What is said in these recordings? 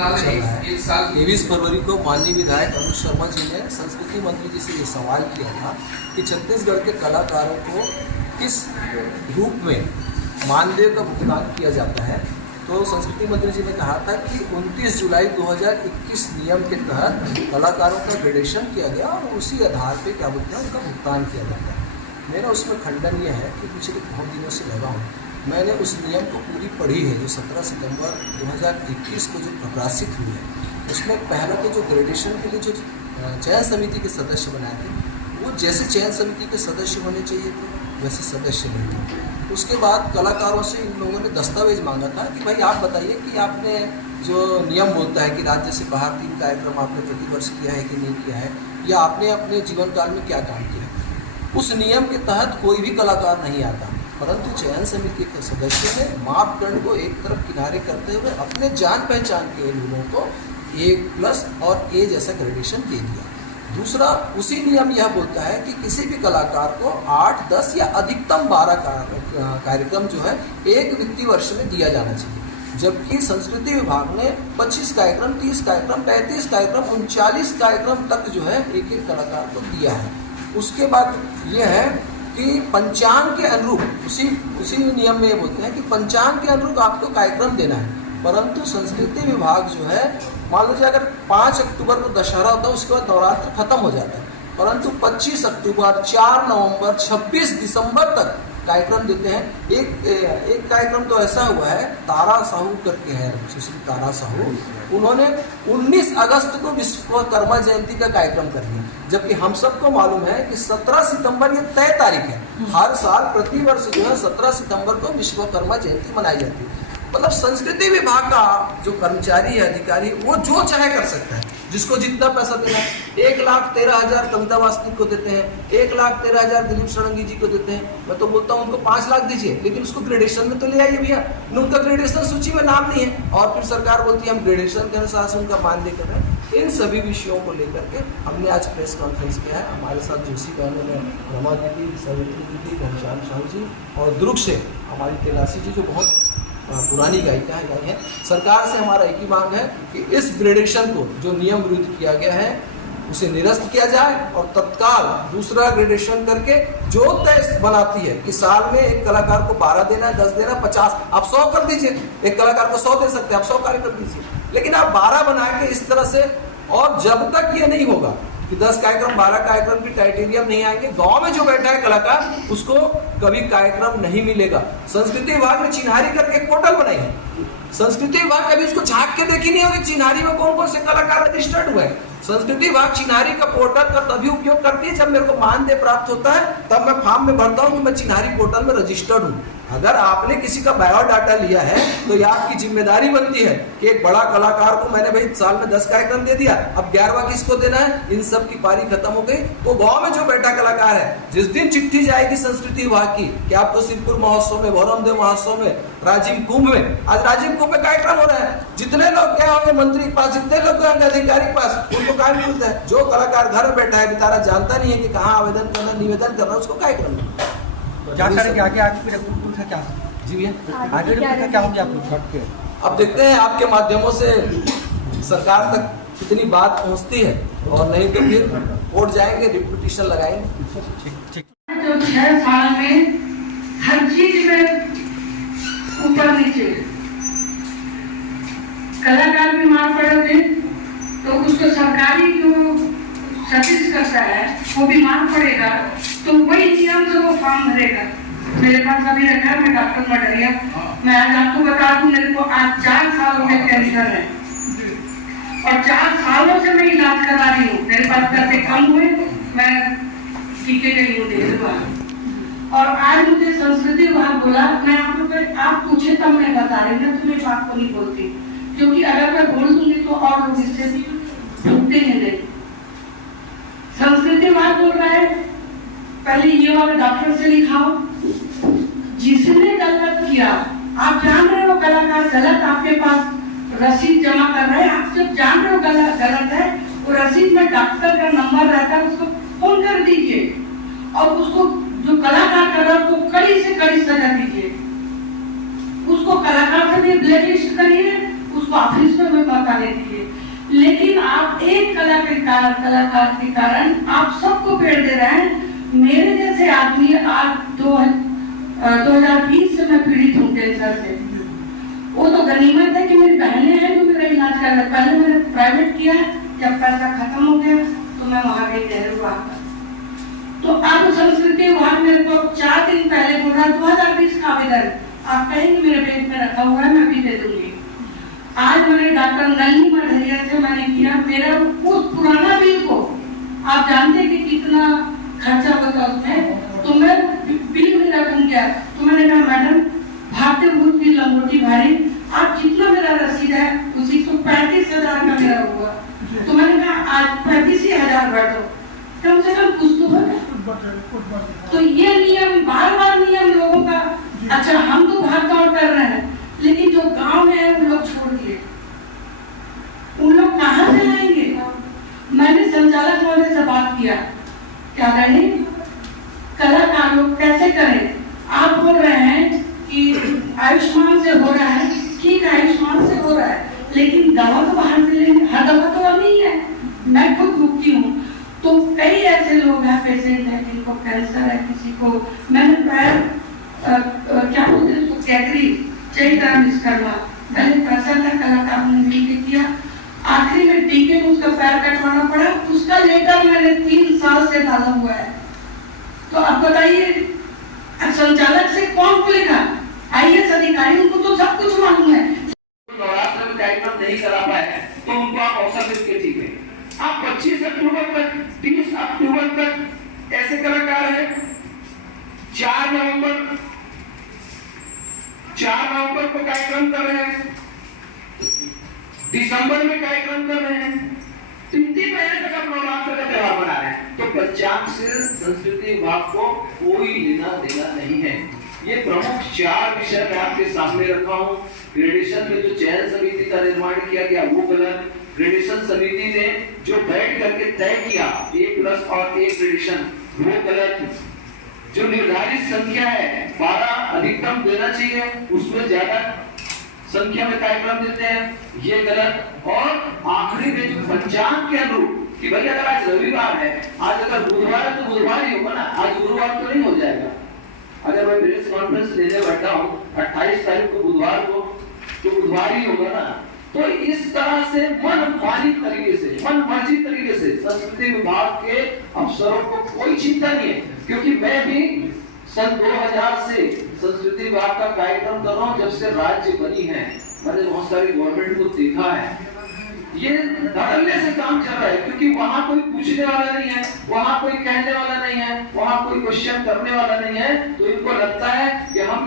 चल रहा है। 23 फरवरी को माननीय विधायक अनुज शर्मा जी ने संस्कृति मंत्री जी से ये सवाल किया था कि छत्तीसगढ़ के कलाकारों को किस रूप में मानदेय का भुगतान किया जाता है। तो संस्कृति मंत्री जी ने कहा था कि 29 जुलाई 2021 नियम के तहत कलाकारों का ग्रेडेशन किया गया और उसी आधार पे क्या बोलते हैं उनका भुगतान किया जाता है। मेरा उसमें खंडन यह है कि पिछले बहुत दिनों से लगा हूँ, मैंने उस नियम को पूरी पढ़ी है जो 17 सितंबर 2021 को जो प्रकाशित हुई है। उसमें पहला तो जो ग्रेडेशन के लिए जो चयन समिति के सदस्य बनाए थे वो जैसे चयन समिति के सदस्य होने चाहिए थे वैसे सदस्य नहीं थे। उसके बाद कलाकारों से इन लोगों ने दस्तावेज मांगा था कि भाई आप बताइए कि आपने जो नियम बोलता है कि राज्य से बाहर 3 कार्यक्रम आपने प्रतिवर्ष किया है कि नहीं किया है, या आपने अपने जीवन काल में क्या काम किया है। उस नियम के तहत कोई भी कलाकार नहीं आता, परंतु चयन समिति के सदस्यों ने मापदंड को एक तरफ किनारे करते हुए अपने जान पहचान के लोगों को A+ और A जैसा ग्रेडेशन दे दिया। दूसरा, उसी नियम यह बोलता है कि किसी भी कलाकार को 8, 10 या अधिकतम 12 कार्यक्रम जो है एक वित्तीय वर्ष में दिया जाना चाहिए, जबकि संस्कृति विभाग ने 25 कार्यक्रम, 30 कार्यक्रम, 35 कार्यक्रम, 39 कार्यक्रम तक जो है एक एक कलाकार को दिया है। उसके बाद यह है कि पंचांग के अनुरूप उसी नियम में ये बोलते हैं कि पंचांग के अनुरूप आपको कार्यक्रम देना है, परंतु संस्कृति विभाग जो है मान लीजिए अगर 5 अक्टूबर को दशहरा होता है उसके बाद नवरात्र खत्म हो जाता है, परंतु 25 अक्टूबर, 4 नवंबर, 26 दिसंबर तक कार्यक्रम देते हैं। एक कार्यक्रम तो ऐसा हुआ है, तारा साहू करके है, सुश्री तारा साहू, उन्होंने 19 अगस्त को विश्वकर्मा जयंती का कार्यक्रम कर दिया, जबकि हम सबको मालूम है कि 17 सितंबर ये तय तारीख है। हर साल प्रतिवर्ष जो है 17 सितंबर को विश्वकर्मा जयंती मनाई जाती है। मतलब संस्कृति विभाग का जो कर्मचारी है, अधिकारी, वो जो चाहे कर सकता है, जिसको जितना पैसा देना है। 1,13,000 कविता वास्तविक को देते हैं, 1,13,000 दिलीप षडंगी जी को देते हैं। मैं तो बोलता हूँ उनको 5 लाख दीजिए, लेकिन उसको ग्रेडेशन में तो ले आइए भैया। उनका ग्रेडेशन सूची में नाम नहीं है और फिर सरकार बोलती है हम ग्रेडेशन के अनुसार से उनका मानदेय कर रहे हैं। इन सभी विषयों को लेकर के हमने आज प्रेस कॉन्फ्रेंस किया है। हमारे साथ जोशी बहनों ने रमा दीदी, सवित्री दीदी, घनश्याम साहू जी और दुर्ग से हमारी तेलासी जी जो बहुत पुरानी गायिका है। सरकार से हमारा एक ही मांग है कि इस ग्रेडेशन को जो नियम विरुद्ध किया गया है उसे निरस्त किया जाए और तत्काल दूसरा ग्रेडेशन करके जो तय बनाती है कि साल में एक कलाकार को 12 देना, 10 देना, 50, आप 100 कर दीजिए। एक कलाकार को 100 दे सकते हैं, आप 100 कार्यक्रम दीजिए, लेकिन आप 12 बना के इस तरह से, और जब तक ये नहीं होगा कि 10 कार्यक्रम, 12 कार्यक्रम की क्राइटेरिया नहीं आएंगे, गांव में जो बैठा है कलाकार उसको कभी कार्यक्रम नहीं मिलेगा। संस्कृति विभाग ने चिन्हारी करके एक पोर्टल बनाई है, संस्कृति विभाग कभी उसको झांक के देखी नहीं होगी चिन्हारी में कौन कौन से कलाकार रजिस्टर्ड हुए हैं। संस्कृति विभाग चिन्हारी का पोर्टल का तभी उपयोग करती है जब मेरे को मानदेय प्राप्त होता है, तब मैं फॉर्म में भरता हूँ कि मैं चिन्हारी पोर्टल में रजिस्टर्ड हूँ। अगर आपने किसी का बायोडाटा लिया है तो ये आपकी जिम्मेदारी बनती है कि एक बड़ा कलाकार को मैंने भाई साल में 10 कार्यक्रम दे दिया, अब 11वां किसको देना है। इन सब की पारी खत्म हो गई। तो गांव में जो बैठा कलाकार है, जिस दिन चिट्ठी जाएगी संस्कृति विभाग की कि आपको सिरपुर महोत्सव में, भौरमदेव महोत्सव में, राजीव कुंभ में, आज राजीव कुंभ में कार्यक्रम हो रहा है, जितने लोग गए होंगे मंत्री के पास, जितने लोग गए अधिकारी के पास, उनको काय मिलता है। जो कलाकार घर में बैठा है बेचारा जानता नहीं है कि कहाँ आवेदन करना, निवेदन करना, उसको कार्यक्रम क्या करेंगे आगे फिर क्या जी भैया आगे क्या होंगे आप लोग? अब देखते हैं आपके माध्यमों से सरकार तक कितनी बात पहुंचती है, और नहीं तो फिर कोर्ट जाएंगे, रिपिटिशन लगाएंगे। जो 6 साल में हर चीज में ऊपर नीचे कलाकार बीमार पड़े तो उसको सरकारी जो सर्विस करता है वो बीमार पड़ेगा तो वही नियम से वो फॉर्म भरेगा। मेरे पास अभी रखा है, मैं डॉक्टर मडरिया, मैं आज आपको बता दूं मेरे को आज 4 साल हो गए कैंसर है और 4 सालों से मैं इलाज करा रही हूँ। मेरे पास पैसे कम हुए, मैं टीके गई हूँ देखने, और आज मुझे संस्कृति विभाग बोला मैं आप पूछे तब मैं बता रही हूँ, तुम्हें बात को नहीं बोलती, क्योंकि अगर मैं बोल दूंगी तो और लोग इससे भी डूबते हैं। नहीं, संस्कृति विभाग बोल रहा है पहले ये वाले डॉक्टर से लिखाओ जिसने गलत किया। आप जान रहे हो कलाकार गलत आपके पास रसीद जमा कर रहे हैं, आप जब जान रहे हो गलत है, वो रसीद में डॉक्टर का नंबर रहता है, उसको फोन कर दीजिए और उसको जो कलाकार कर रहा है उसको कड़ी से कड़ी सजा दीजिए। उसको कलाकार से भी ब्लैक लिस्ट करिए, उसको ऑफिस में मैं बता देती है, लेकिन आप एक कलाकार के कारण आप सबको पेड़ दे रहे हैं। मेरे जैसे आदमी आज 2020 से मैं पीड़ित हूँ कैंसर से। वो तो गनीमत है कि मेरी बहनें हैं जो मेरा इलाज कर रहे हैं। पहले मैंने प्राइवेट किया, जब पैसा खत्म हो गया तो मैं वहां गई नेहरू विभाग। तो अब संस्कृति विभाग मेरे को 4 दिन पहले बोल रहा 2020 का आवेदन आप कहेंगे मेरे बैंक में रखा हुआ है, मैं भी दे दूंगी। आज मैंने डॉक्टर नलिनी मढ़िया से मैंने किया, मेरा उस पुराना बिल को आप जानते कि कितना खर्चा होता उसमें, तो मैं बिल मेरा बन गया। तो मैंने कहा मैडम भागते भूत की लंगोटी भारी, आप जितना मेरा रसीद है उसी को 35,000 का मेरा हुआ। तो मैंने कहा आज 35,000 बैठो, कम से कम कुछ तो होगा। तो ये नियम बार नियम लोगों का, अच्छा हम तो भाग दौड़ कर रहे हैं, लेकिन जो गांव में है वो लोग छोड़ दिए, उन लोग कहाँ से आएंगे। मैंने संचालक महोदय से बात किया, क्या करें कलाकार लोग कैसे करें। आप बोल रहे हैं कि आयुष्मान से हो रहा है, ठीक है आयुष्मान से हो रहा है, लेकिन दवा तो बाहर से लेंगे, हर दवा तो नहीं है। मैं खुद भुगती हूँ, तो कई ऐसे लोग हैं पेशेंट है जिनको कैंसर है, किसी को मैंने क्या बोलते हैं उसको कैटरी चाहिए विश्वकर्मा, पहले पैसा था कलाकार ने मिलकर किया, आखिरी में टीके में उसका पैर कटवाना पड़ा, उसका लेटर मैंने 3 साल से डाला हुआ है। तो अब बताइए संचालक से कौन बोलेगा, IAS अधिकारी उनको तो सब कुछ मालूम है। नवरात्र में कार्यक्रम नहीं करा पाए तो उनको आप अवसर देके ठीक है। आप 25 अक्टूबर तक 30 अक्टूबर तक ऐसे कलाकार हैं, 4 नवंबर को कार्यक्रम कर रहे हैं, दिसंबर में कार्यक्रम कर रहे हैं, 3 महीने तक आप नवरात्र का त्योहार बना रहे हैं। तो पंचांग से संस्कृति विभाग को कोई लेना देना नहीं है। ये प्रमुख 4 विषय मैं आपके सामने रखा हूँ। ग्रेडेशन में जो चयन समिति का निर्माण किया गया वो गलत, ग्रेडेशन समिति ने जो बैठ करके तय किया A+ और A ग्रेडेशन वो गलत, जो निर्धारित संख्या है 12 अधिकतम देना चाहिए, उसमें ज्यादा संख्या में कार्यक्रम देते हैं ये गलत। और आखिरी में जो पंचांग के अनुरूप कि भाई अगर आज रविवार है, आज अगर बुधवार है तो बुधवार ही होगा ना, आज गुरुवार तो नहीं हो जाएगा। अगर मैं प्रेस कॉन्फ्रेंस लेने बैठा हूँ 28 तारीख को बुधवार को, तो बुधवार ही होगा ना। तो इस तरह से मनमानी तरीके से, मनमर्जी तरीके से संस्कृति विभाग के अफसरों को कोई चिंता नहीं है, क्योंकि मैं भी सन 2000 से संस्कृति विभाग का कार्यक्रम कर रहा हूँ। जब से राज्य बनी है मैंने बहुत सारी गवर्नमेंट को देखा है, ये धड़ल्ले से काम चल रहा है, क्योंकि वहां कोई पूछने वाला नहीं है, वहां कोई कहने वाला नहीं है, वहां कोई क्वेश्चन करने वाला नहीं है। तो इनको लगता है कि हम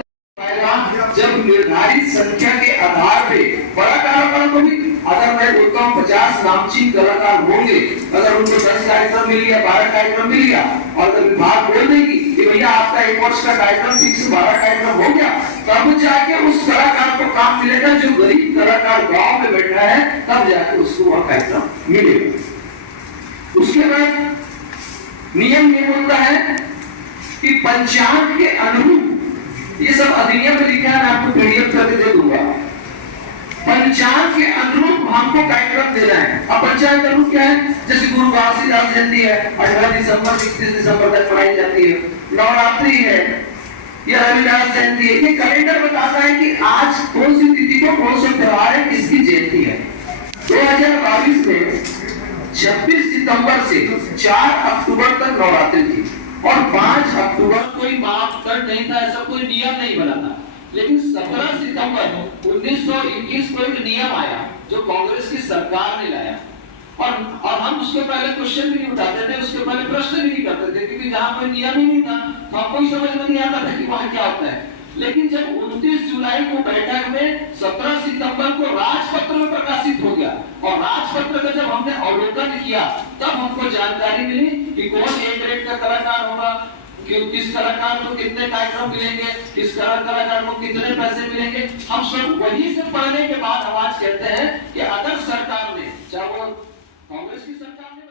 जब निर्धारित संख्या के आधार पे बड़ा कलाकारों को भी, अगर मैं बोलता हूँ 50 नामचीन कलाकार होंगे, अगर उनको 10 कार्यक्रम मिल गया, 12 कार्यक्रम मिल गया, और अगर विभाग बोल देगी कि भैया आपका 1 वर्ष का कार्यक्रम फिक्स 12 कार्यक्रम हो गया, तब जाके उस कलाकार को काम मिलेगा। जो गरीब कलाकार गांव में बैठा है तब जाके उसको वह कार्यक्रम मिलेगा। उसके बाद नियम ये बोलता है कि पंचांग के अनुरूप, ये सब अधिनियम में लिखा है, मैं आपको PDF करके दे दूंगा। पंचांग के अनुरूप हमको कार्यक्रम देना है। अब पंचांग के अनुरूप क्या है, जैसे गुरु घासीदास जयंती है 18 दिसंबर 31 दिसंबर तक मनाई जाती है, नवरात्रि है या रविदास जयंती है। ये कैलेंडर बताता है कि आज कौन सी तिथि को कौन सा त्योहार है, किसकी जयंती है। 2022 में 26 सितंबर से 4 अक्टूबर तक नवरात्रि थी और 5 अक्टूबर कोई मापदंड नहीं था, ऐसा कोई नियम नहीं बना था। लेकिन 17 सितंबर 1921 को एक नियम आया जो कांग्रेस की सरकार ने लाया, और हम उसके पहले क्वेश्चन भी नहीं उठाते थे, उसके पहले प्रश्न भी नहीं करते थे, क्योंकि जहां कोई नियम ही नहीं था तो हमको ही समझ में नहीं आता था कि वहां क्या होता है। लेकिन जब 29 जुलाई को बैठक में 17 सितंबर को राजपत्र में प्रकाशित हो गया, और राजपत्र का जब हमने अवलोकन किया तब हमको जानकारी मिली कि कौन A ग्रेड का कलाकार होगा, किस कलाकार को कितने कार्यक्रम मिलेंगे, किस कलाकार को कितने पैसे मिलेंगे। हम सब वही से पढ़ने के बाद हम आज कहते हैं कि अगर सरकार ने, चाहे वो कांग्रेस की सरकार ने